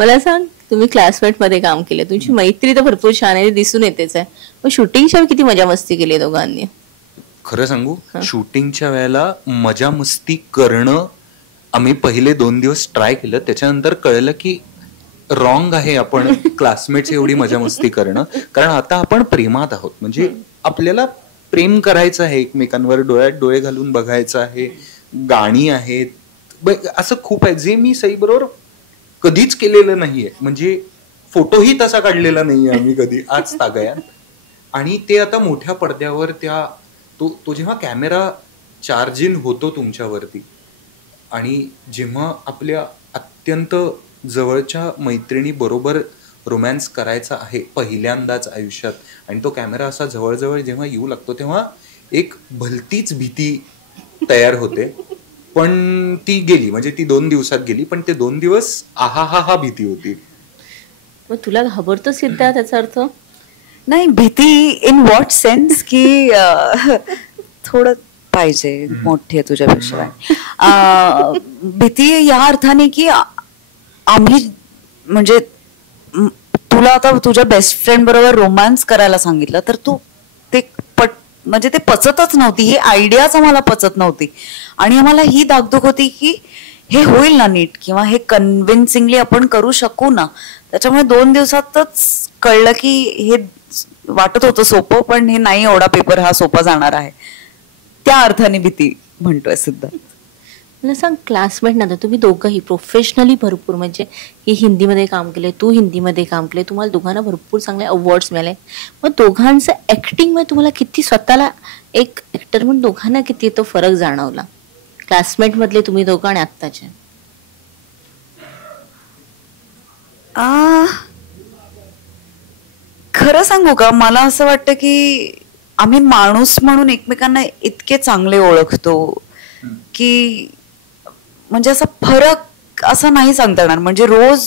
मला सांग, तुम्ही क्लासमेटमध्ये काम केले, तुमची मैत्री तर भरपूर छान आहे, दिसून येतेच आहे. पण शूटिंगच्या किती मजा मस्ती केली दोघांनी? खरं सांगू, शूटिंगच्या वेळेला मजा मस्ती करणं आम्ही पहिले 2 दिवस ट्राय केलं. त्याच्यानंतर कळलं की रॉंग आहे आपण क्लासमेट्स एवढी मजा मस्ती करणं. कारण आता आपण प्रेमात आहोत, म्हणजे आपल्याला प्रेम करायचं आहे, एकमेकांवर डोळ्यात डोळे घालून बघायचं आहे, गाणी आहेत, असं खूप आहे जे मी सई बरोबर कधीच केलेलं नाहीये. म्हणजे फोटोही तसा काढलेला नाहीये आम्ही कधी आज तागयात. आणि ते आता मोठ्या पडद्यावर त्या तो जेव्हा कॅमेरा चार्ज इन होतो तुमच्यावरती आणि जेव्हा आपल्या अत्यंत जवळच्या मैत्रिणी बरोबर रोमॅन्स करायचा आहे पहिल्यांदाच आयुष्यात, आणि तो कॅमेरा असा जवळजवळ जेव्हा येऊ लागतो तेव्हा एक भलतीच भीती तयार होते. पण ती गेली, म्हणजे ती 2 दिवसात गेली. पण ते 2 दिवस हा भीती होती. मग तुला घाबरतो सिद्धा, त्याचा अर्थ? नाही, भीती इन व्हॉट सेन्स की थोडं पाहिजे मोठी आहे तुझ्यापेक्षा. भीती या अर्थाने की आम्ही म्हणजे तुला आता तुझ्या बेस्ट फ्रेंड बरोबर रोमॅन्स करायला सांगितलं तर तू ते म्हणजे ते पचतच नव्हती, ही आयडियाच आम्हाला पचत नव्हती. आणि आम्हाला ही दागदुख होती की हे होईल ना नीट, किंवा हे कन्व्हिन्सिंगली आपण करू शकू ना. त्याच्यामुळे 2 दिवसातच कळलं की हे वाटत होतं सोपं, पण हे नाही, एवढा पेपर हा सोपा जाणार आहे. त्या अर्थाने भीती म्हणतोय सुद्धा. मला सांग, क्लासमेट नंतर तुम्ही दोघंही प्रोफेशनली भरपूर, म्हणजे ही हिंदीमध्ये काम केले, तू हिंदीमध्ये काम केले, तुम्हाला दोघांना भरपूर चांगले अवॉर्ड्स मिळाले. मग दोघांचं ऍक्टिंगमध्ये तुम्हाला किती, स्वतःला एक ऍक्टर म्हणून दोघांना किती तो फरक जाणवला, क्लासमेट मधले तुम्ही दोघं आणि आत्ताचे? खरं सांगू का, मला असं वाटतं की आम्ही माणूस म्हणून एकमेकांना इतके चांगले ओळखतो की म्हणजे असा फरक असा नाही सांगता येणार. म्हणजे रोज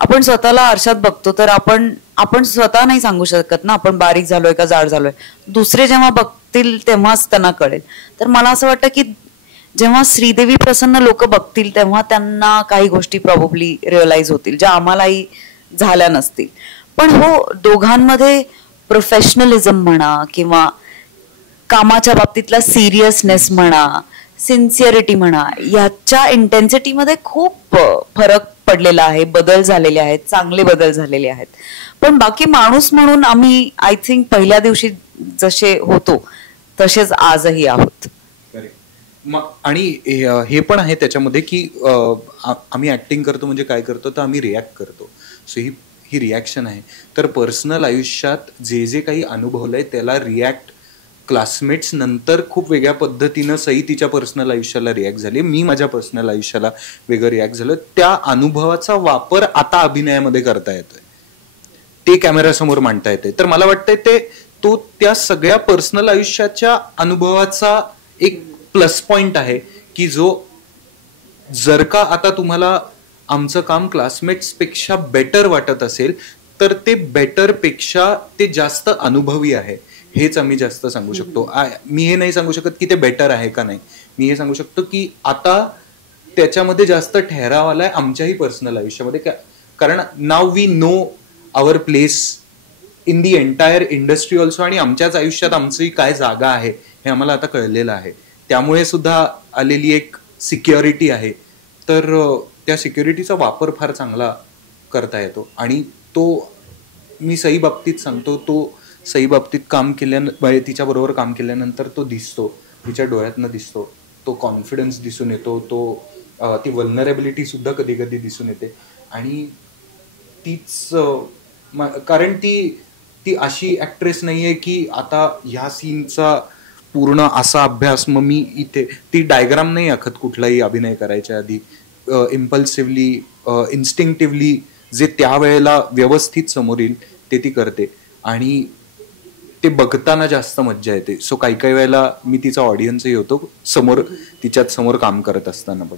आपण स्वतःला आरशात बघतो तर आपण स्वतः नाही सांगू शकत ना आपण बारीक झालोय का जाड झालोय. दुसरे जेव्हा बघतील तेव्हाच त्यांना कळेल. तर मला असं वाटतं की जेव्हा श्रीदेवी प्रसन्न लोक बघतील तेव्हा त्यांना काही गोष्टी प्रॉब्ली रिअलाइज होतील ज्या आम्हालाही झाल्या नसतील. पण हो, दोघांमध्ये प्रोफेशनलिझम म्हणा किंवा कामाच्या बाबतीतला सिरियसनेस म्हणा, सिन्सिअरिटी म्हणा, याच्या इंटेन्सिटीमध्ये खूप फरक पडलेला आहे, बदल झालेले आहेत, चांगले बदल झालेले आहेत. पण बाकी माणूस म्हणून आम्ही आय थिंक पहिल्या दिवशी जसे होतो तसेच आजही आहोत. आणि हे पण आहे त्याच्यामध्ये की आम्ही ऍक्टिंग करतो म्हणजे काय करतो तर आम्ही रिॲक्ट करतो. सो ही रिॲक्शन आहे. तर पर्सनल आयुष्यात जे जे काही अनुभवलंय त्याला रिॲक्ट क्लासमेट्स नंतर खूप वेगळ्या पद्धतीनं सई तिच्या पर्सनल आयुष्याला रिॲक्ट झाली, मी माझ्या पर्सनल आयुष्याला वेगळं रिॲक्ट झालं. त्या अनुभवाचा वापर आता अभिनयामध्ये करता येतोय, ते कॅमेऱ्यासमोर मांडता येते. तर मला वाटतंय तो त्या सगळ्या पर्सनल आयुष्याच्या अनुभवाचा एक प्लस पॉइंट आहे की जो जर का आता तुम्हाला आमचं काम क्लासमेट्स पेक्षा बेटर वाटत असेल तर ते बेटर पेक्षा ते जास्त अनुभवी आहे, हेच आम्ही जास्त सांगू शकतो. मी हे नाही सांगू शकत की ते बेटर आहे का नाही. मी हे सांगू शकतो की आता त्याच्यामध्ये जास्त ठहराव आलाय आमच्याही पर्सनल आयुष्यामध्ये. कारण now we know our place in the entire industry also, आणि आमच्याच आयुष्यात आमची काय जागा आहे हे आम्हाला आता कळलेलं आहे. त्यामुळे सुद्धा आलेली एक सिक्युरिटी आहे. तर त्या सिक्युरिटीचा वापर फार चांगला करता येतो. आणि तो मी सई बाबतीत सांगतो, तो सई बाबतीत काम केल्यानंतर, तिच्याबरोबर काम केल्यानंतर तो दिसतो, तिच्या डोळ्यातनं दिसतो, तो कॉन्फिडन्स दिसून येतो, ती वल्नरेबिलिटी सुद्धा कधी कधी दिसून येते. आणि तीच कारण ती अशी ऍक्ट्रेस नाहीये की आता ह्या सीनचा पूर्ण असा अभ्यास, मग मी इथे ती डायग्राम नाही आखत कुठलाही अभिनय करायच्या आधी. इम्पल्सिव्हली, इन्स्टिंक्टिव्हली जे त्यावेळेला व्यवस्थित समोर येईल ते ती करते, आणि ते बघताना जास्त मज्जा येते. सो काही काही वेळेला मी तिचा ऑडियन्सही होतो समोर, तिच्याच समोर काम करत असताना पण.